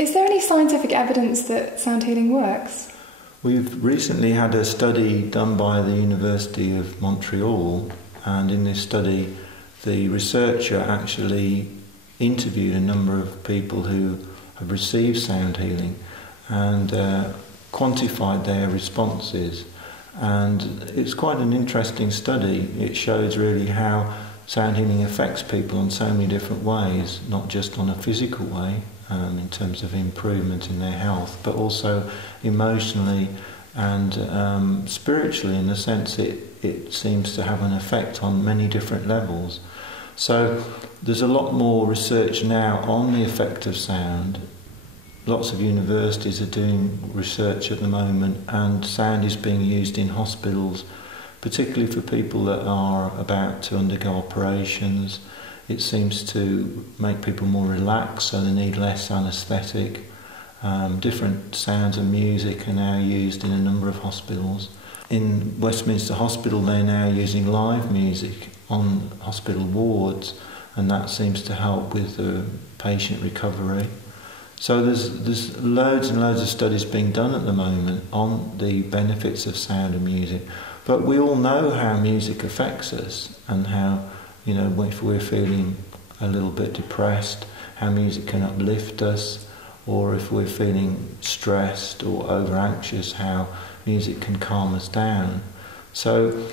Is there any scientific evidence that sound healing works? We've recently had a study done by the University of Montreal, and in this study the researcher actually interviewed a number of people who have received sound healing and quantified their responses. And it's quite an interesting study. It shows really how sound healing affects people in so many different ways, not just on a physical way, in terms of improvement in their health, but also emotionally and spiritually, in the sense it seems to have an effect on many different levels. So there's a lot more research now on the effect of sound. Lots of universities are doing research at the moment, and sound is being used in hospitals, particularly for people that are about to undergo operations. It seems to make people more relaxed, so they need less anaesthetic. Different sounds and music are now used in a number of hospitals. In Westminster Hospital, they're now using live music on hospital wards, and that seems to help with the patient recovery. So there's loads and loads of studies being done at the moment on the benefits of sound and music. But we all know how music affects us, and how, if we're feeling a little bit depressed, how music can uplift us, or if we're feeling stressed or over anxious, how music can calm us down. So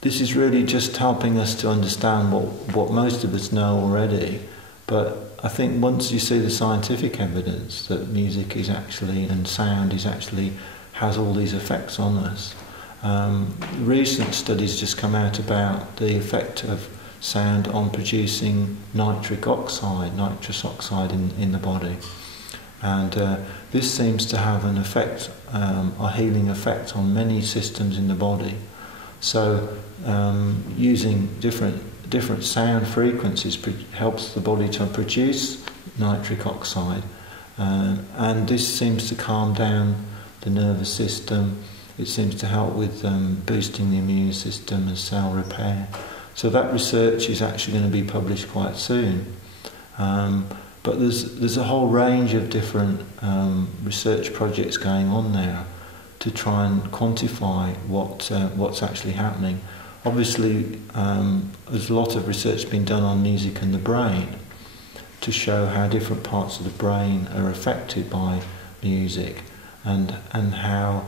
this is really just helping us to understand what most of us know already. But I think once you see the scientific evidence that music is actually, and sound is actually, has all these effects on us. Recent studies just come out about the effect of sound on producing nitrous oxide in the body. And this seems to have an effect, a healing effect on many systems in the body. So using different sound frequencies helps the body to produce nitric oxide, and this seems to calm down the nervous system. It seems to help with boosting the immune system and cell repair. So that research is actually going to be published quite soon. But there's a whole range of different research projects going on now to try and quantify what's actually happening. Obviously, there's a lot of research being done on music and the brain to show how different parts of the brain are affected by music, and how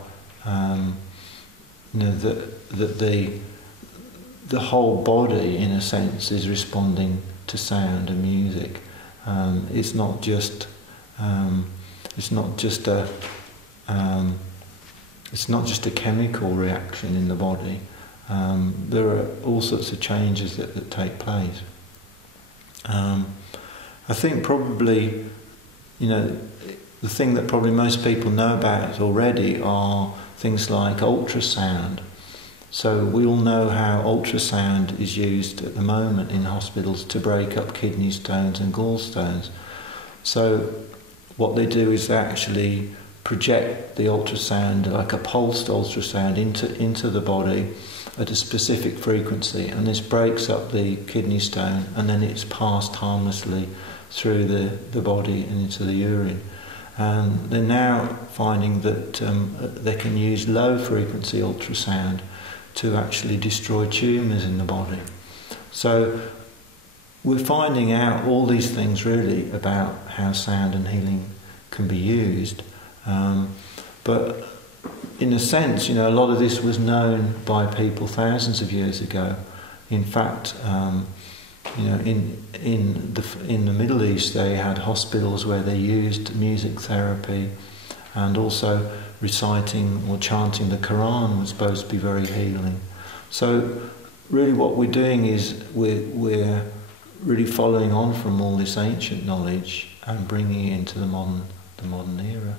that the whole body, in a sense, is responding to sound and music. It's not just a chemical reaction in the body. There are all sorts of changes that take place. I think probably, the thing that probably most people know about already are things like ultrasound. So we all know how ultrasound is used at the moment in hospitals to break up kidney stones and gallstones. So what they do is they actually project the ultrasound, like a pulsed ultrasound, into the body at a specific frequency, and this breaks up the kidney stone, and then it's passed harmlessly through the body and into the urine. And they're now finding that they can use low frequency ultrasound to actually destroy tumours in the body. So we're finding out all these things really about how sound and healing can be used. But in a sense, a lot of this was known by people thousands of years ago. In fact, in the Middle East, they had hospitals where they used music therapy, and also reciting or chanting the Quran was supposed to be very healing. So really what we're doing is we're really following on from all this ancient knowledge and bringing it into the modern era.